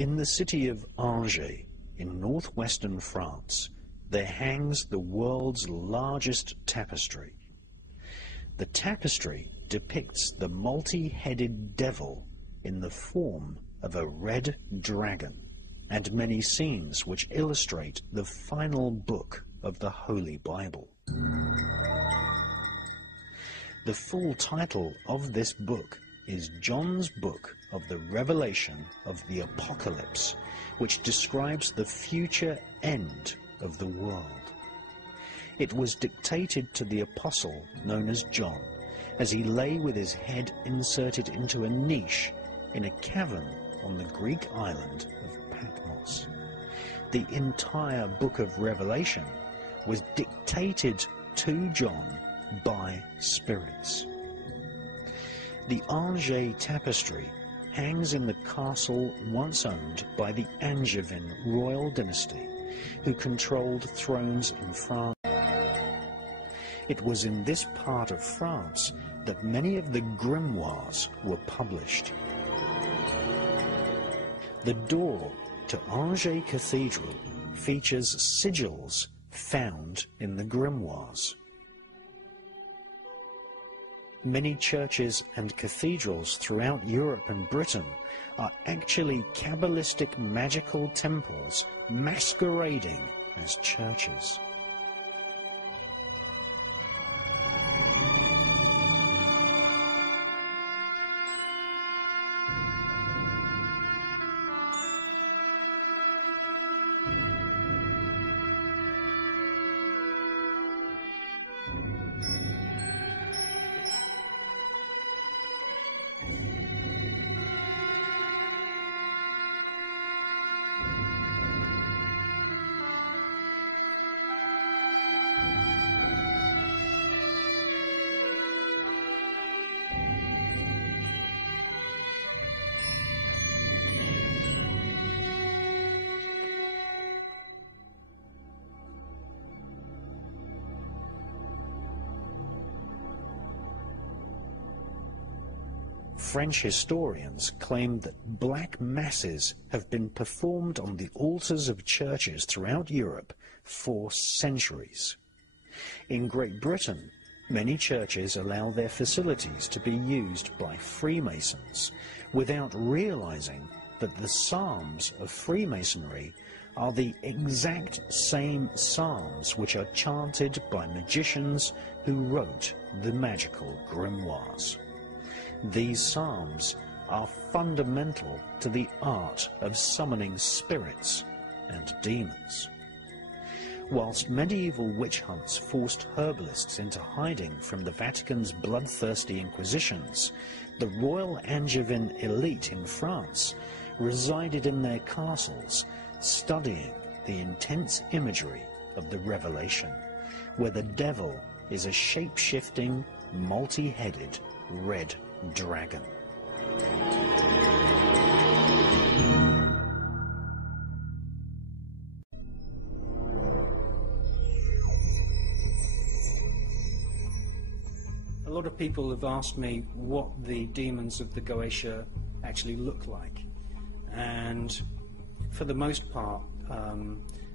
In the city of Angers, in northwestern France, there hangs the world's largest tapestry. The tapestry depicts the multi-headed devil in the form of a red dragon, and many scenes which illustrate the final book of the Holy Bible. The full title of this book is John's Book of the Revelation of the Apocalypse, which describes the future end of the world. It was dictated to the apostle known as John, as he lay with his head inserted into a niche in a cavern on the Greek island of Patmos. The entire book of Revelation was dictated to John by spirits. The Angers tapestry hangs in the castle once owned by the Angevin royal dynasty, who controlled thrones in France. It was in this part of France that many of the grimoires were published. The door to Angers Cathedral features sigils found in the grimoires. Many churches and cathedrals throughout Europe and Britain are actually Kabbalistic magical temples masquerading as churches. French historians claim that black masses have been performed on the altars of churches throughout Europe for centuries. In Great Britain, many churches allow their facilities to be used by Freemasons without realizing that the psalms of Freemasonry are the exact same psalms which are chanted by magicians who wrote the magical grimoires. These psalms are fundamental to the art of summoning spirits and demons. Whilst medieval witch hunts forced herbalists into hiding from the Vatican's bloodthirsty inquisitions, the royal Angevin elite in France resided in their castles, studying the intense imagery of the Revelation, where the devil is a shape-shifting, multi-headed red dragon. A lot of people have asked me what the demons of the Goetia actually look like, and for the most part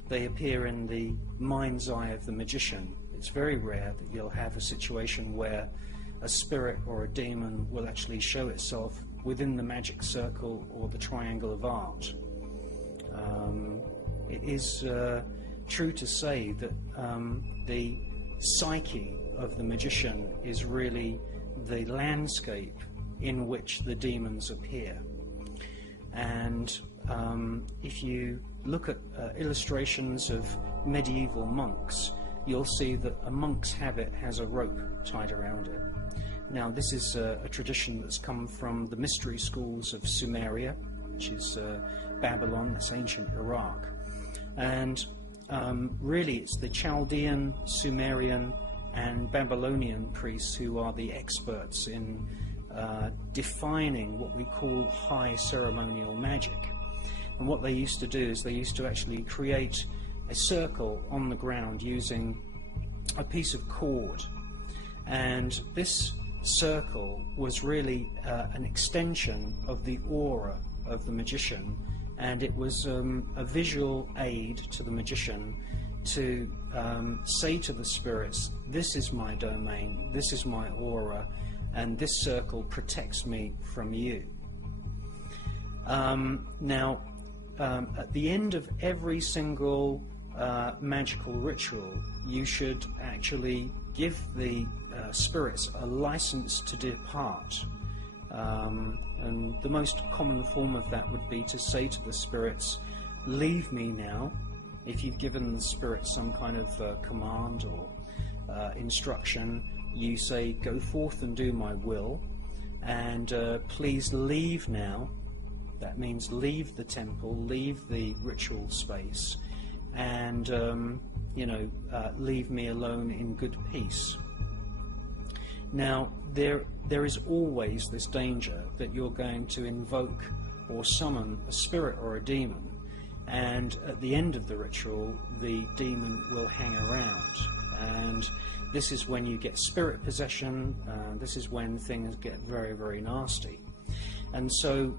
they appear in the mind's eye of the magician. It's very rare that you'll have a situation where a spirit or a demon will actually show itself within the magic circle or the triangle of art. It is true to say that the psyche of the magician is really the landscape in which the demons appear. And if you look at illustrations of medieval monks, you'll see that a monk's habit has a rope tied around it. Now, this is a tradition that's come from the mystery schools of Sumeria, which is Babylon, that's ancient Iraq. And really it's the Chaldean, Sumerian and Babylonian priests who are the experts in defining what we call high ceremonial magic. And what they used to do is they used to actually create a circle on the ground using a piece of cord. And this circle was really an extension of the aura of the magician, and it was a visual aid to the magician to say to the spirits, this is my domain, this is my aura, and this circle protects me from you. Now, at the end of every single magical ritual, you should actually give the spirits a license to depart. And the most common form of that would be to say to the spirits, leave me now. If you've given the spirits some kind of command or instruction, you say, go forth and do my will, and please leave now. That means leave the temple, leave the ritual space, and leave me alone in good peace. Now, there is always this danger that you're going to invoke or summon a spirit or a demon, and at the end of the ritual, the demon will hang around. And this is when you get spirit possession, this is when things get very, very nasty. And so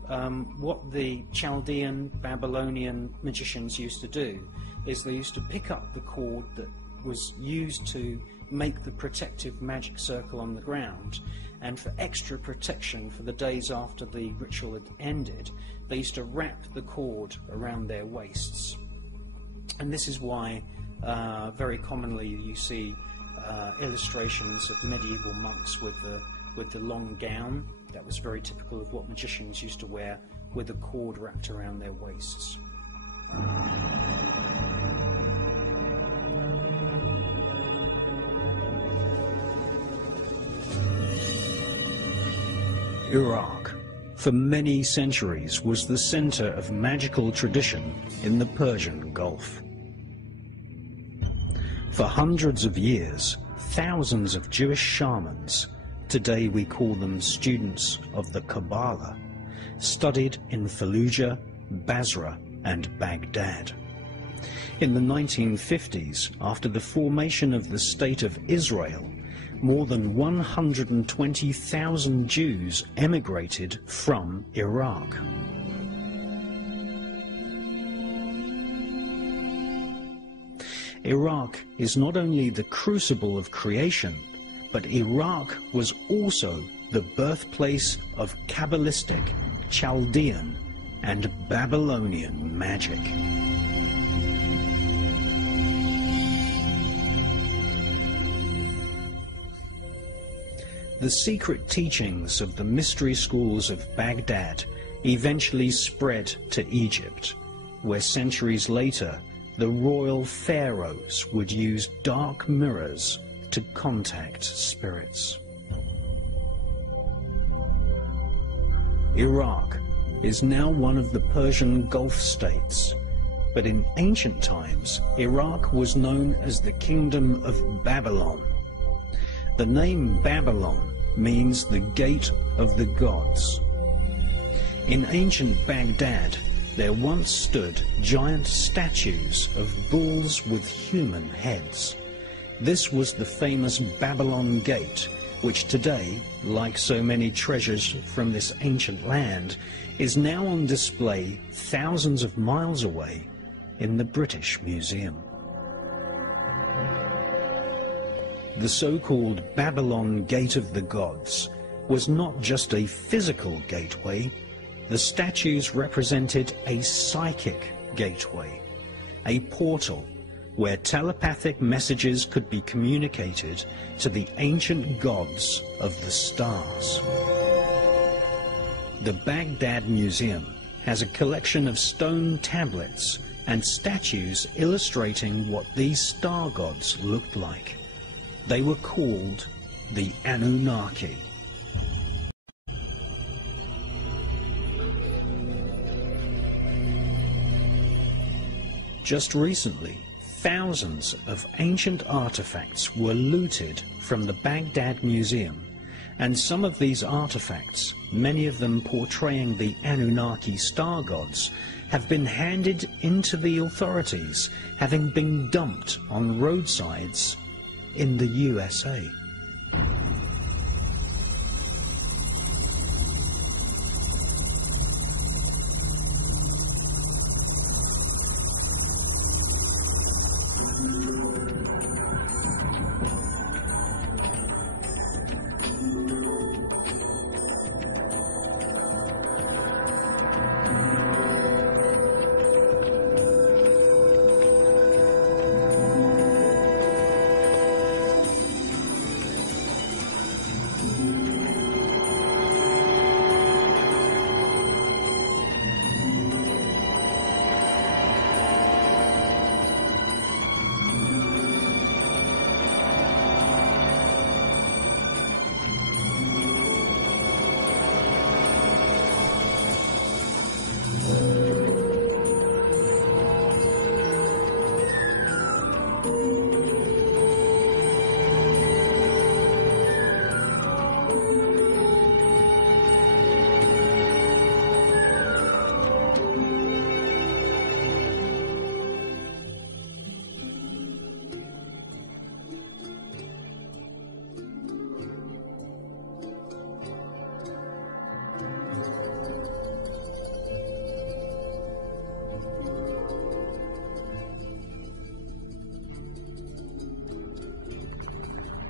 what the Chaldean, Babylonian magicians used to do is they used to pick up the cord that was used to make the protective magic circle on the ground, and for extra protection for the days after the ritual had ended, they used to wrap the cord around their waists. And this is why very commonly you see illustrations of medieval monks with the long gown. That was very typical of what magicians used to wear, with a cord wrapped around their waists. Iraq, for many centuries, was the center of magical tradition in the Persian Gulf. For hundreds of years, thousands of Jewish shamans, today we call them students of the Kabbalah, studied in Fallujah, Basra, and Baghdad. In the 1950s, after the formation of the State of Israel, more than 120,000 Jews emigrated from Iraq. Iraq is not only the crucible of creation, but Iraq was also the birthplace of Kabbalistic, Chaldean, and Babylonian magic. The secret teachings of the mystery schools of Baghdad eventually spread to Egypt, where centuries later the royal pharaohs would use dark mirrors to contact spirits. Iraq is now one of the Persian Gulf states, but in ancient times Iraq was known as the Kingdom of Babylon. The name Babylon means the gate of the gods. In ancient Baghdad, there once stood giant statues of bulls with human heads. This was the famous Babylon Gate, which today, like so many treasures from this ancient land, is now on display thousands of miles away in the British Museum. The so-called Babylon Gate of the Gods was not just a physical gateway. The statues represented a psychic gateway, a portal where telepathic messages could be communicated to the ancient gods of the stars. The Baghdad Museum has a collection of stone tablets and statues illustrating what these star gods looked like. They were called the Anunnaki. Just recently, thousands of ancient artifacts were looted from the Baghdad Museum, and some of these artifacts, many of them portraying the Anunnaki star gods, have been handed into the authorities, having been dumped on roadsides in the USA.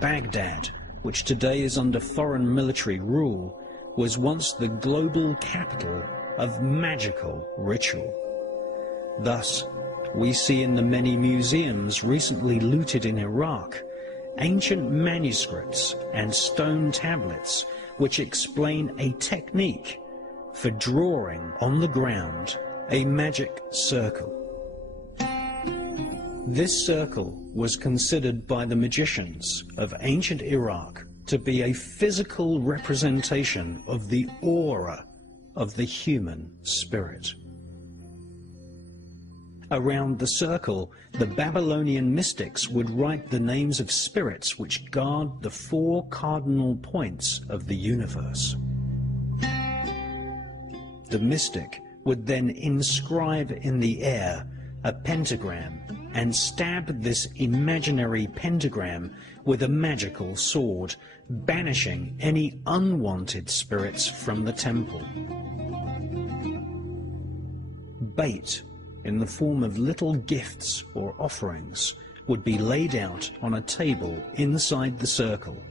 Baghdad, which today is under foreign military rule, was once the global capital of magical ritual. Thus, we see in the many museums recently looted in Iraq ancient manuscripts and stone tablets which explain a technique for drawing on the ground a magic circle. This circle was considered by the magicians of ancient Iraq to be a physical representation of the aura of the human spirit. Around the circle, the Babylonian mystics would write the names of spirits which guard the 4 cardinal points of the universe. The mystic would then inscribe in the air a pentagram and stab this imaginary pentagram with a magical sword, banishing any unwanted spirits from the temple. Bait, in the form of little gifts or offerings, would be laid out on a table inside the circle,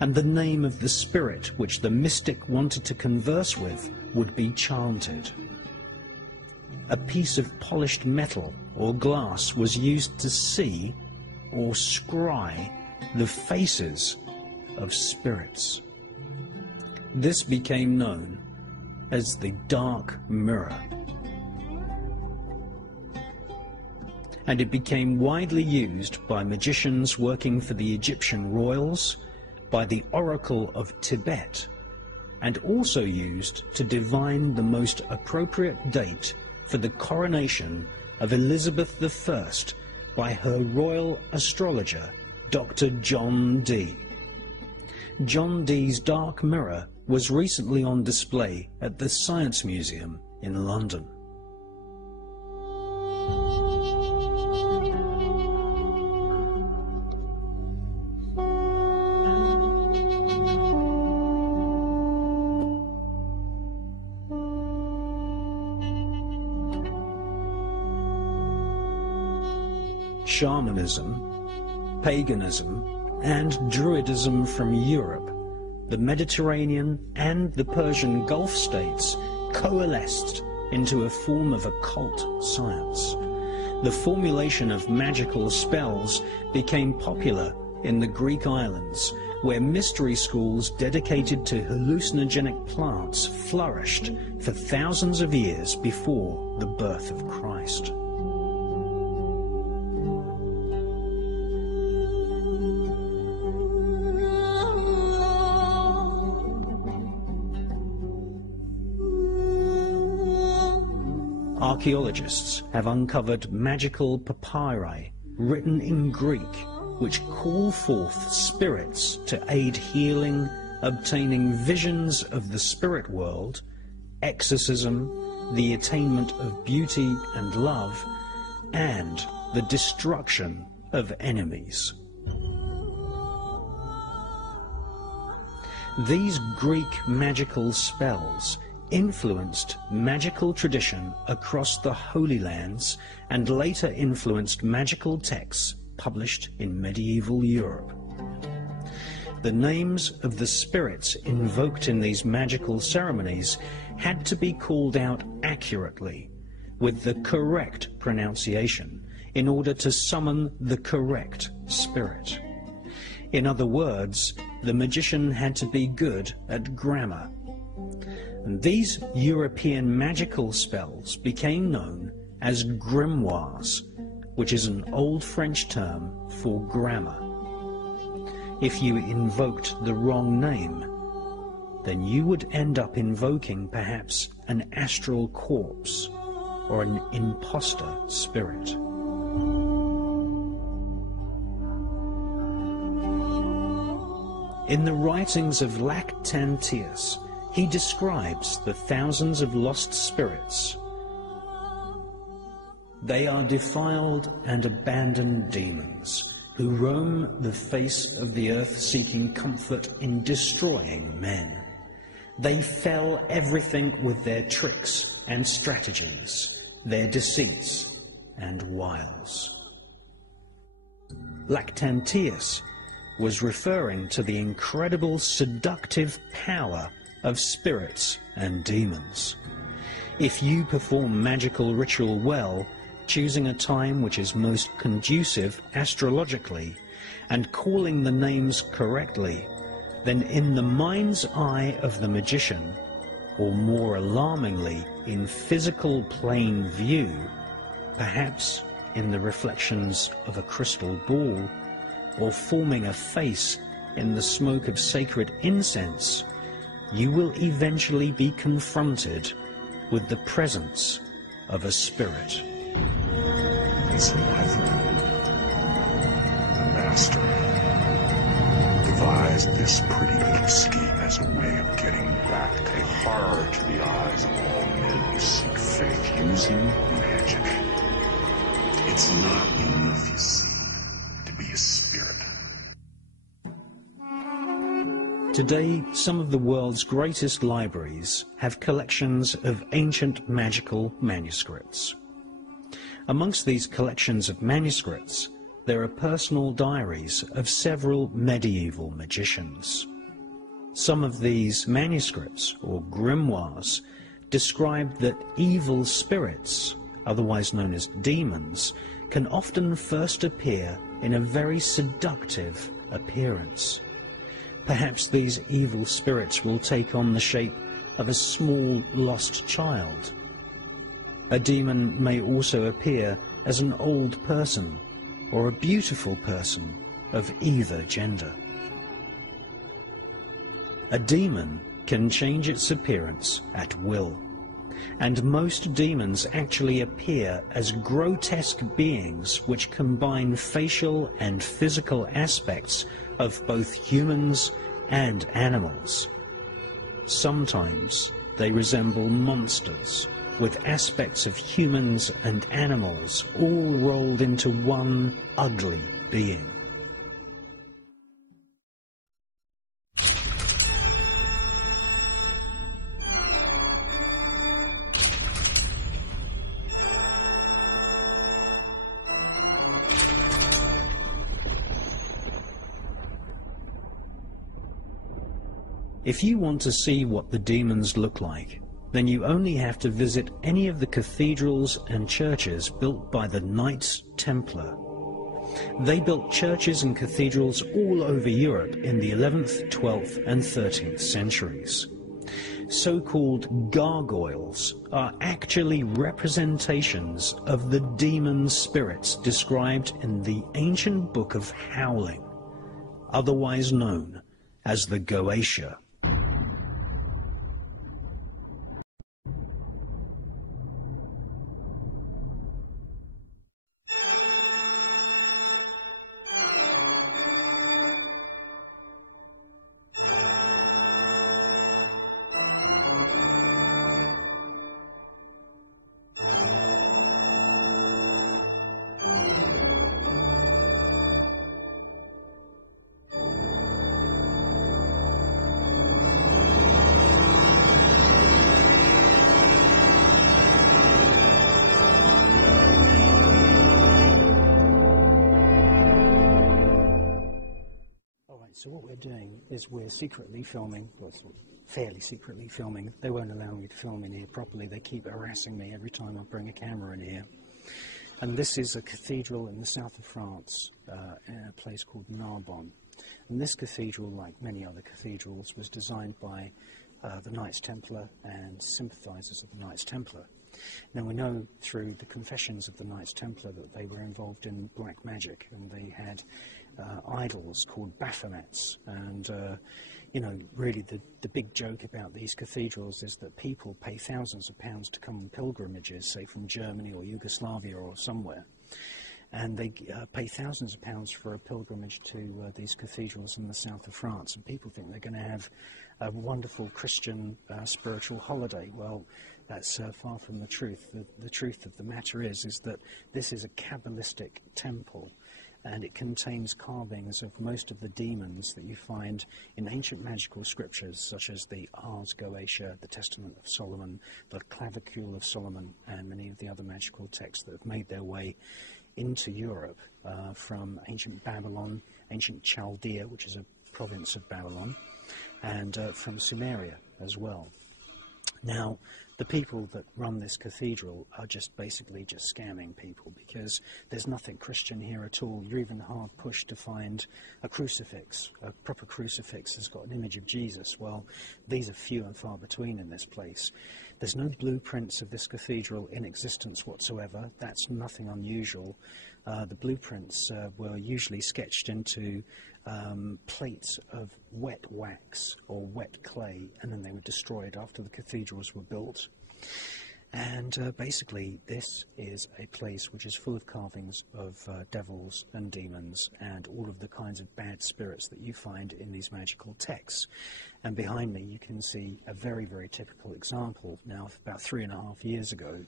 and the name of the spirit which the mystic wanted to converse with would be chanted. A piece of polished metal or glass was used to see or scry the faces of spirits. This became known as the dark mirror, and it became widely used by magicians working for the Egyptian royals, by the Oracle of Tibet, and also used to divine the most appropriate date for the coronation of Elizabeth I by her royal astrologer, Dr. John Dee. John Dee's dark mirror was recently on display at the Science Museum in London. Shamanism, paganism, and Druidism from Europe, the Mediterranean and the Persian Gulf states coalesced into a form of occult science. The formulation of magical spells became popular in the Greek islands, where mystery schools dedicated to hallucinogenic plants flourished for thousands of years before the birth of Christ. Archaeologists have uncovered magical papyri written in Greek which call forth spirits to aid healing, obtaining visions of the spirit world, exorcism, the attainment of beauty and love, and the destruction of enemies. These Greek magical spells influenced magical tradition across the Holy Lands and later influenced magical texts published in medieval Europe. The names of the spirits invoked in these magical ceremonies had to be called out accurately, with the correct pronunciation, in order to summon the correct spirit. In other words, the magician had to be good at grammar. And these European magical spells became known as grimoires, which is an old French term for grammar. If you invoked the wrong name, then you would end up invoking perhaps an astral corpse or an imposter spirit. In the writings of Lactantius, he describes the thousands of lost spirits. They are defiled and abandoned demons who roam the face of the earth seeking comfort in destroying men. They fell everything with their tricks and strategies, their deceits and wiles. Lactantius was referring to the incredible seductive power of spirits and demons. If you perform magical ritual well, choosing a time which is most conducive astrologically, and calling the names correctly, then in the mind's eye of the magician, or more alarmingly, in physical plain view, perhaps in the reflections of a crystal ball, or forming a face in the smoke of sacred incense, you will eventually be confronted with the presence of a spirit. It's my friend, the master, devised this pretty little scheme as a way of getting back a horror to the eyes of all men who seek faith using magic. It's not enough, you see, to be a spirit. Today, some of the world's greatest libraries have collections of ancient magical manuscripts. Amongst these collections of manuscripts, there are personal diaries of several medieval magicians. Some of these manuscripts, or grimoires, describe that evil spirits, otherwise known as demons, can often first appear in a very seductive appearance. Perhaps these evil spirits will take on the shape of a small lost child. A demon may also appear as an old person or a beautiful person of either gender. A demon can change its appearance at will, and most demons actually appear as grotesque beings which combine facial and physical aspects of both humans and animals. Sometimes they resemble monsters, with aspects of humans and animals all rolled into one ugly being. If you want to see what the demons look like, then you only have to visit any of the cathedrals and churches built by the Knights Templar. They built churches and cathedrals all over Europe in the 11th, 12th and 13th centuries. So-called gargoyles are actually representations of the demon spirits described in the ancient Book of Howling, otherwise known as the Goetia. So what we're doing is we're secretly filming, well, sort of fairly secretly filming. They won't allow me to film in here properly. They keep harassing me every time I bring a camera in here. And this is a cathedral in the south of France, in a place called Narbonne. And this cathedral, like many other cathedrals, was designed by the Knights Templar and sympathizers of the Knights Templar. Now we know through the confessions of the Knights Templar that they were involved in black magic, and they had idols called Baphomets, and you know, really the big joke about these cathedrals is that people pay thousands of pounds to come on pilgrimages, say from Germany or Yugoslavia or somewhere, and they pay thousands of pounds for a pilgrimage to these cathedrals in the south of France, and people think they're going to have a wonderful Christian spiritual holiday. Well, that's far from the truth. The truth of the matter is that this is a Kabbalistic temple, and it contains carvings of most of the demons that you find in ancient magical scriptures, such as the Ars Goetia, the Testament of Solomon, the Clavicule of Solomon, and many of the other magical texts that have made their way into Europe from ancient Babylon ancient Chaldea, which is a province of Babylon, and from Sumeria as well. Now, the people that run this cathedral are just basically just scamming people, because there's nothing Christian here at all. You're even hard pushed to find a crucifix. A proper crucifix has got an image of Jesus. Well, these are few and far between in this place. There's no blueprints of this cathedral in existence whatsoever. That's nothing unusual. The blueprints were usually sketched into plates of wet wax or wet clay, and then they were destroyed after the cathedrals were built. And basically this is a place which is full of carvings of devils and demons and all of the kinds of bad spirits that you find in these magical texts. And behind me you can see a very, very typical example. Now, about 3.5 years ago,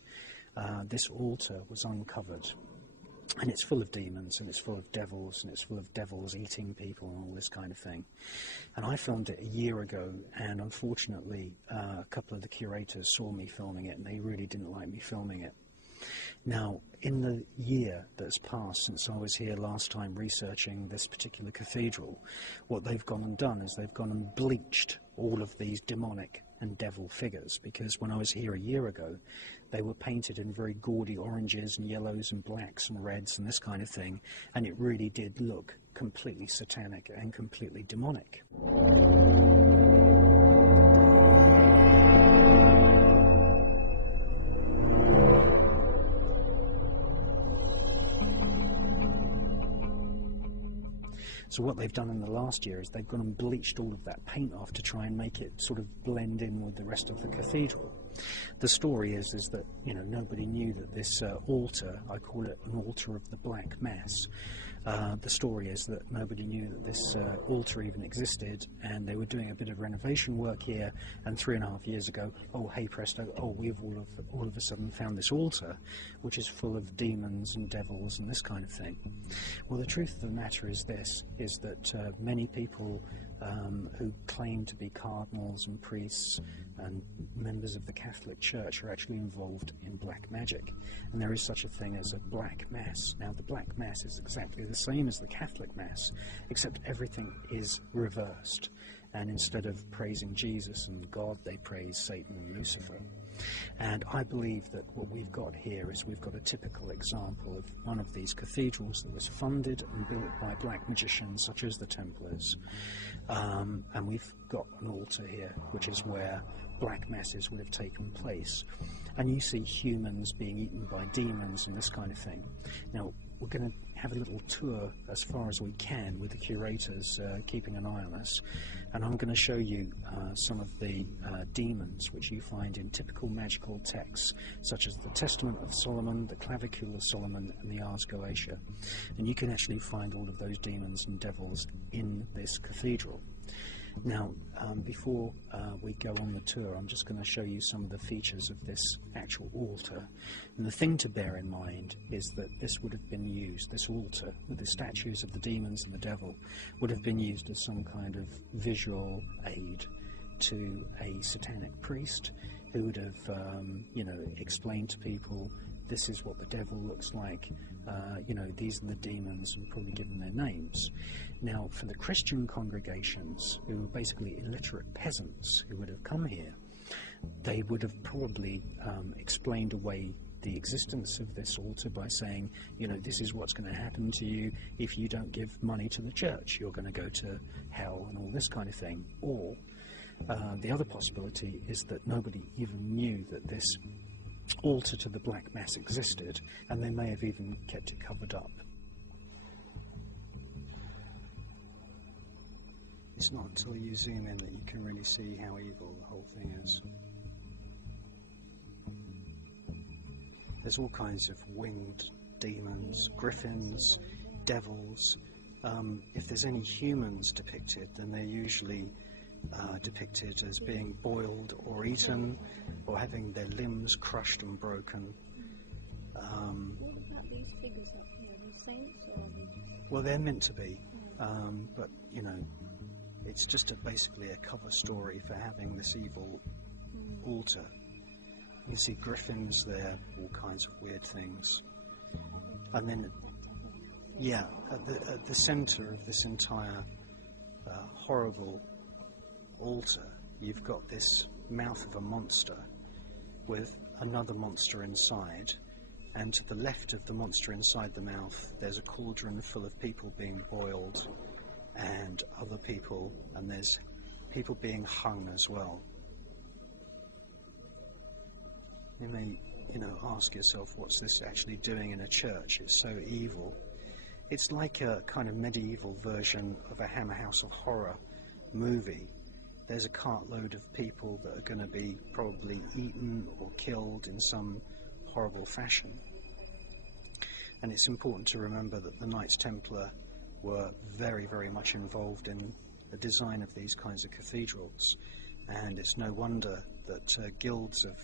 this altar was uncovered. And it's full of demons, and it's full of devils, and it's full of devils eating people and all this kind of thing. And I filmed it a year ago, and unfortunately a couple of the curators saw me filming it, and they really didn't like me filming it. Now, in the year that's passed since I was here last time researching this particular cathedral, what they've gone and done is they've gone and bleached all of these demonic and devil figures, because when I was here a year ago, they were painted in very gaudy oranges and yellows and blacks and reds and this kind of thing, and it really did look completely satanic and completely demonic. So what they've done in the last year is they've gone and bleached all of that paint off to try and make it sort of blend in with the rest of the cathedral. The story is that, you know, nobody knew that this altar, I call it an altar of the Black Mass, the story is that nobody knew that this altar even existed, and they were doing a bit of renovation work here, and 3.5 years ago, oh hey presto, oh we've all of a sudden found this altar which is full of demons and devils and this kind of thing. Well, the truth of the matter is this, is that many people who claim to be cardinals and priests and members of the Catholic Church are actually involved in black magic, and there is such a thing as a Black Mass. Now, the Black Mass is exactly the same as the Catholic Mass, except everything is reversed, and instead of praising Jesus and God, they praise Satan and Lucifer. And I believe that what we've got here is we've got a typical example of one of these cathedrals that was funded and built by black magicians such as the Templars, and we've got an altar here which is where black masses would have taken place, and you see humans being eaten by demons and this kind of thing. Now, we're going to have a little tour as far as we can with the curators keeping an eye on us, and I'm going to show you some of the demons which you find in typical magical texts such as the Testament of Solomon, the Clavicule of Solomon and the Ars Goetia, and you can actually find all of those demons and devils in this cathedral. Now, before we go on the tour, I'm just going to show you some of the features of this actual altar. And the thing to bear in mind is that this would have been used, this altar with the statues of the demons and the devil, would have been used as some kind of visual aid to a satanic priest who would have, explained to people, this is what the devil looks like, these are the demons, and probably given their names. Now, for the Christian congregations, who were basically illiterate peasants who would have come here, they would have probably explained away the existence of this altar by saying, this is what's going to happen to you if you don't give money to the church. You're going to go to hell and all this kind of thing. Or the other possibility is that nobody even knew that this altar to the Black Mass existed, and they may have even kept it covered up. It's not until you zoom in that you can really see how evil the whole thing is. There's all kinds of winged demons, griffins, devils. If there's any humans depicted, then they're usually depicted as being boiled or eaten, or having their limbs crushed and broken. What about these figures up here? Are they saints or are they just... Well, they're meant to be, but it's just basically a cover story for having this evil altar. You see griffins there, all kinds of weird things, and then Yeah, at the centre of this entire horrible altar, you've got this mouth of a monster with another monster inside, and to the left of the monster inside the mouth there's a cauldron full of people being boiled and other people, and there's people being hung as well. You may, ask yourself, what's this actually doing in a church? It's so evil. It's like a kind of medieval version of a Hammer House of Horror movie. There's a cartload of people that are going to be probably eaten or killed in some horrible fashion. And it's important to remember that the Knights Templar were very, very much involved in the design of these kinds of cathedrals, and it's no wonder that guilds of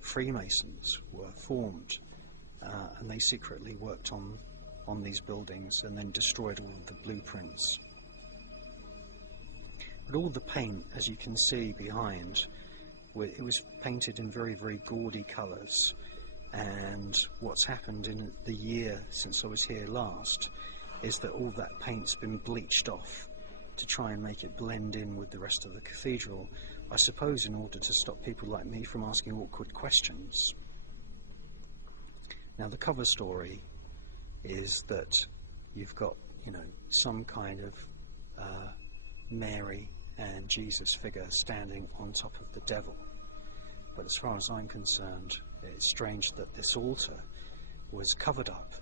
Freemasons were formed, and they secretly worked on these buildings and then destroyed all of the blueprints. But all the paint, as you can see behind, it was painted in very, very gaudy colours, and what's happened in the year since I was here last is that all that paint's been bleached off to try and make it blend in with the rest of the cathedral, I suppose in order to stop people like me from asking awkward questions. Now the cover story is that you've got, some kind of Mary and Jesus figure standing on top of the devil. But as far as I'm concerned, it's strange that this altar was covered up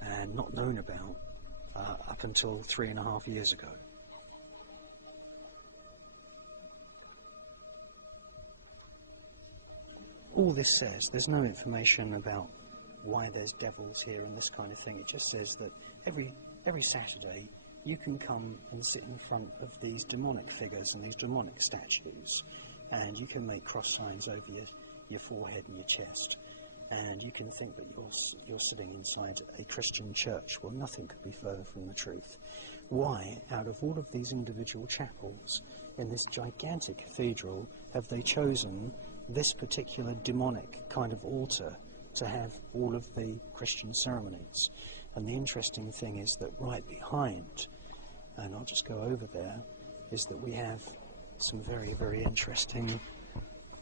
and not known about up until 3.5 years ago. All this says, there's no information about why there's devils here and this kind of thing. It just says that every Saturday you can come and sit in front of these demonic figures and these demonic statues, and you can make cross signs over your forehead and your chest, and you can think that you're sitting inside a Christian church. Well, nothing could be further from the truth. Why, out of all of these individual chapels in this gigantic cathedral, have they chosen this particular demonic kind of altar to have all of the Christian ceremonies? And the interesting thing is that right behind, and I'll just go over there, is that we have some very, very interesting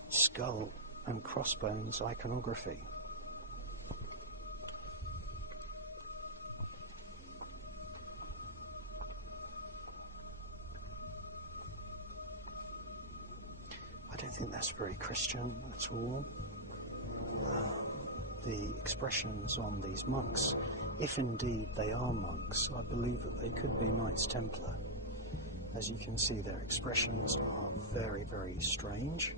skull and crossbones iconography. I don't think that's very Christian at all. The expressions on these monks, if indeed they are monks, I believe that they could be Knights Templar. As you can see, their expressions are very, very strange.